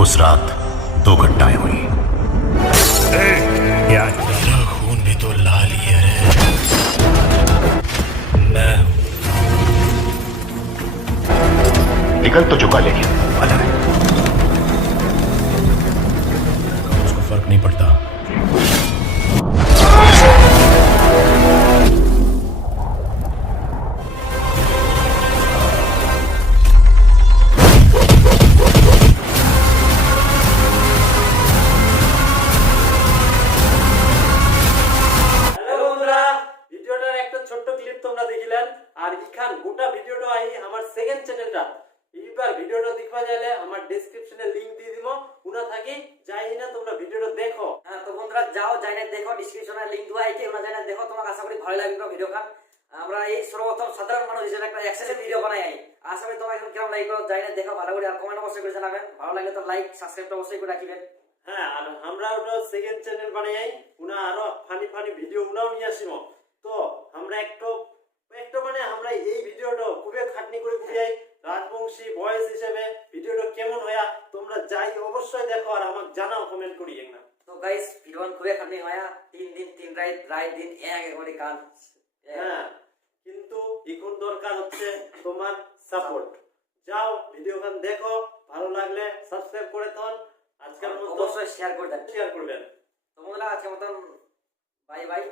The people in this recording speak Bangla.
उस रात 2 घटनाएं हुई। तेरा खून भी तो लाल ही है। मैं हूं। निकल तो चुका लेकिन अलग है। उसको फर्क नहीं पड़ता। হ্যালো বন্ধুরা, ভিডিওটার একটা ছোট্ট ক্লিপ তোমরা দেখিলেন। আর ইখান গোটা ভিডিওটা আই আমার সেকেন্ড চ্যানেলটা। এইবার ভিডিওটা দেখবা চাইলে আমার ডেসক্রিপশনে লিংক দিয়ে দিব, উনা থাকি যাই না তোমরা ভিডিওটা দেখো। হ্যাঁ, তো বন্ধুরা যাও যাইনে দেখো, ডিসক্রিপশনে লিংক দেওয়া আছে, ওনা যাইনে দেখো। তোমাকে আশা করি ভালো লাগবে ভিডিও খান। আমরা এই সর্বপ্রথম সাধারণ মানুষ হিসেবে একটা এক্সেসের ভিডিও বানাই। আশা করি তোমার এখন কেমন লাগবে যাইনে দেখো, ভালো করে আর কমেন্ট অবশ্যই করে জানাবেন। ভালো লাগলে তো লাইক সাবস্ক্রাইব অবশ্যই করে রাখবেন। হ্যাঁ, আর আমরা ওটা সেকেন্ড চ্যানেল বানাই, উনা আরো ফানি ফানি ভিডিও উনাও নিয়ে আসিমো। তো আমরা একটু মানে আমরা এই ভিডিওটা খুবই খাটনি করে খুঁজাই রাজবংশী ভয়েস হিসেবে ভিডিওটা কেমন হয়া তোমরা যাই অবশ্যই দেখো আর আমাকে জানাও কমেন্ট করি না। তো গাইস ভিডিও খুবই খাটনি হয়, 3 দিন 3 রাত দিন এক করে কাজ। হ্যাঁ, কিন্তু এখন দরকার হচ্ছে তোমার সাপোর্ট। যাও ভিডিও গান দেখো, ভালো লাগলে সাবস্ক্রাইব করে তখন আজকের মতো অবশ্যই শেয়ার করে দেন। শেয়ার করবেন। তো বন্ধুরা আজকের মতন বাই বাই।